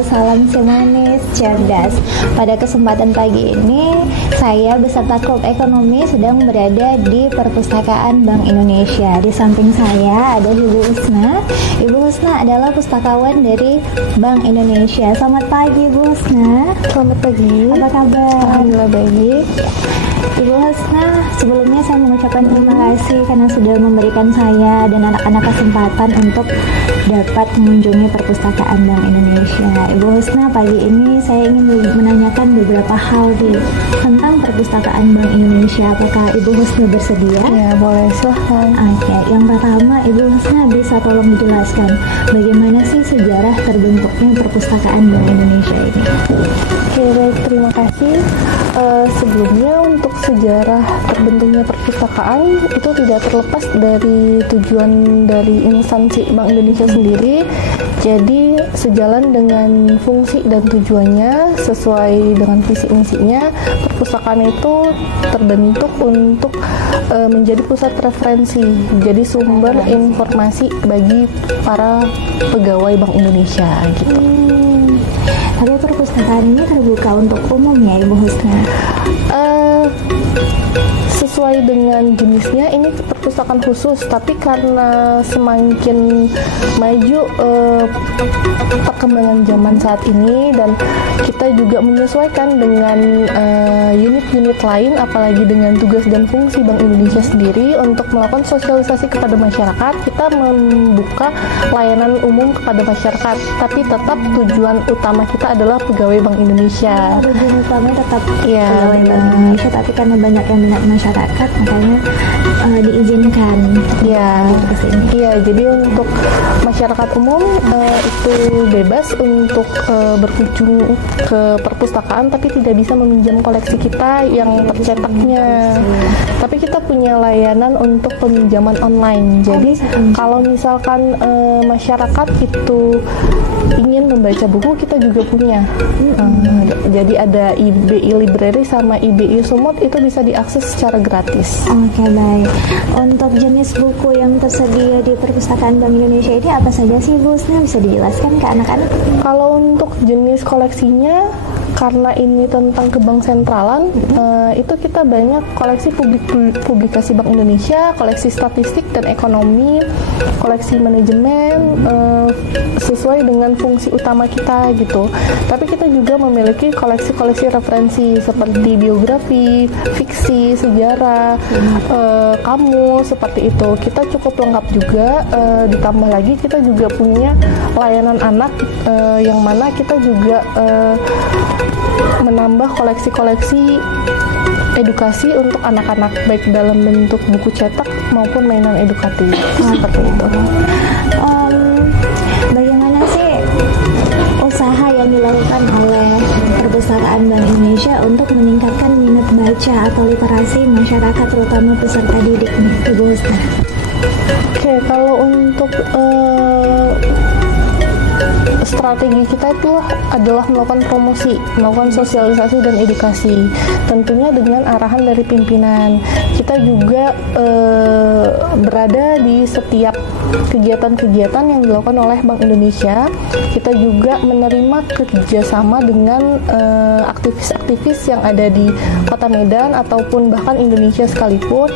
Salam si manis, cerdas. Pada kesempatan pagi ini, saya beserta klub ekonomi sedang berada di perpustakaan Bank Indonesia. Di samping saya ada Ibu Husna. Ibu Husna adalah pustakawan dari Bank Indonesia. Selamat pagi, Ibu Husna. Selamat pagi. Apa kabar? Alhamdulillah baik. Ibu Husna, sebelumnya saya mengucapkan terima kasih karena sudah memberikan saya dan anak-anak kesempatan untuk dapat mengunjungi perpustakaan Bank Indonesia. Ibu Husna, pagi ini saya ingin menanyakan beberapa hal tentang perpustakaan Bank Indonesia. Apakah Ibu Husna bersedia? Ya, boleh, silahkan. Oke, yang pertama Ibu Husna bisa tolong dijelaskan bagaimana sih sejarah terbentuknya perpustakaan Bank Indonesia ini? Oke, baik, terima kasih. Sebelumnya untuk sejarah terbentuknya perpustakaan itu tidak terlepas dari tujuan dari instansi Bank Indonesia sendiri. Jadi sejalan dengan fungsi dan tujuannya sesuai dengan visi misinya, perpustakaan itu terbentuk untuk menjadi pusat referensi, jadi sumber informasi bagi para pegawai Bank Indonesia gitu. Tapi perpustakaan ini terbuka untuk umum ya, Ibu Husna? Sesuai dengan jenisnya ini perpustakaan khusus, tapi karena semakin maju perkembangan zaman saat ini dan kita juga menyesuaikan dengan unit-unit lain, apalagi dengan tugas dan fungsi Bank Indonesia sendiri untuk melakukan sosialisasi kepada masyarakat, kita membuka layanan umum kepada masyarakat, tapi tetap tujuan utama kita adalah pegawai Bank Indonesia. Tujuan utamanya tetap ya, pegawai Bank Indonesia, tapi karena banyak yang minat masyarakat, makanya diizinkan ke sini. Iya, jadi untuk masyarakat umum itu bebas untuk berkunjung ke perpustakaan, tapi tidak bisa meminjam koleksi kita yang tercetaknya. Tapi kita punya layanan untuk peminjaman online. Jadi kalau misalkan masyarakat itu ingin membaca buku, kita juga punya. Jadi ada IBI Library sama IBI Sumut, itu bisa diakses secara gratis. Oke, baik. Untuk jenis buku yang tersedia di perpustakaan Bank Indonesia ini apa saja sih, Bu? Bisa dijelaskan ke anak-anak? Kalau untuk jenis koleksinya, karena ini tentang kebank sentralan, itu kita banyak koleksi publikasi Bank Indonesia, koleksi statistik dan ekonomi, koleksi manajemen, sesuai dengan fungsi utama kita gitu. Tapi kita juga memiliki koleksi-koleksi referensi seperti biografi, fiksi, sejarah, kamus, seperti itu. Kita cukup lengkap juga, ditambah lagi kita juga punya layanan anak, yang mana kita juga menambah koleksi-koleksi edukasi untuk anak-anak, baik dalam bentuk buku cetak maupun mainan edukatif. Seperti itu. Bagaimana sih usaha yang dilakukan oleh perpustakaan Bank Indonesia untuk meningkatkan minat baca atau literasi masyarakat, terutama peserta didik nih, Ibu Husna? Oke, kalau untuk strategi kita itu adalah melakukan promosi, melakukan sosialisasi dan edukasi, tentunya dengan arahan dari pimpinan. Kita juga berada di setiap kegiatan-kegiatan yang dilakukan oleh Bank Indonesia. Kita juga menerima kerjasama dengan aktivis-aktivis yang ada di Kota Medan ataupun bahkan Indonesia sekalipun.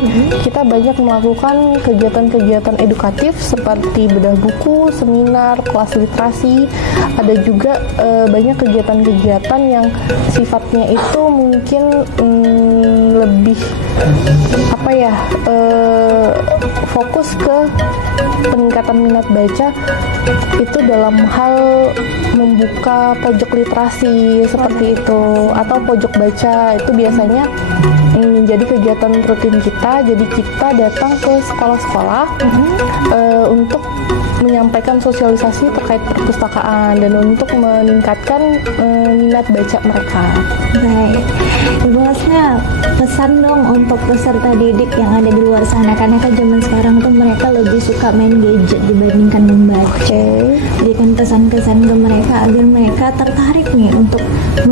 Kita banyak melakukan kegiatan-kegiatan edukatif seperti bedah buku, seminar, kelas literasi. Ada juga banyak kegiatan-kegiatan yang sifatnya itu mungkin lebih fokus ke peningkatan minat baca, itu dalam hal membuka pojok literasi seperti itu, atau pojok baca. Itu biasanya menjadi kegiatan rutin kita. Jadi kita datang ke sekolah-sekolah untuk menyampaikan sosialisasi terkait perpustakaan dan untuk meningkatkan minat baca mereka. Baik, Ibu Husna, pesan dong untuk peserta didik yang ada di luar sana, karena kan zaman sekarang tuh mereka lebih suka main gadget dibandingkan membaca. Berikan pesan-pesan ke mereka agar mereka tertarik nih untuk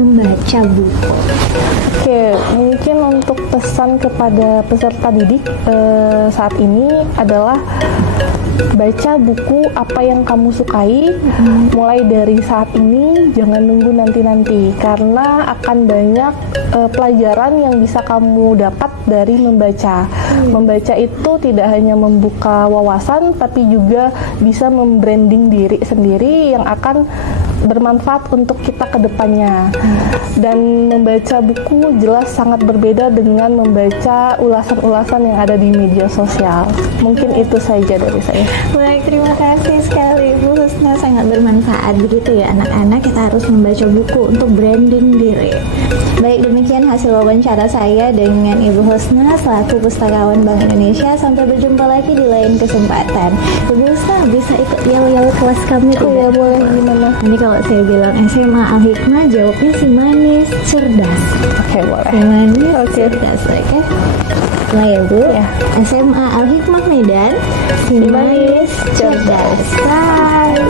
membaca buku? Oke, mungkin untuk pesan kepada peserta didik saat ini adalah baca buku apa yang kamu sukai mulai dari saat ini, jangan nunggu nanti-nanti, karena akan banyak pelajaran yang bisa kamu dapat dari membaca. Membaca itu tidak hanya membuka wawasan, tapi juga bisa membranding diri sendiri yang akan bermanfaat untuk kita ke depannya. Dan membaca buku jelas sangat berbeda dengan membaca ulasan-ulasan yang ada di media sosial. Mungkin itu saja dari saya. Baik, terima kasih sekali Bu Husna, sangat bermanfaat begitu ya anak-anak, kita harus membaca buku untuk branding diri. Baik, demikian hasil wawancara saya dengan Ibu Husna selaku Pustakawan Bank Indonesia. Sampai berjumpa lagi di lain kesempatan. Ibu Husna bisa ikut yel-yel kelas kami tidak? Ya boleh, gimana? Ini kalau saya bilang SMA Al Hikmah, jawabnya si manis cerdas. Oke, boleh. Si manis cerdas, oke? Nah ya Bu, Ya. SMA Al Hikmah Medan, si manis cerdas. Bye.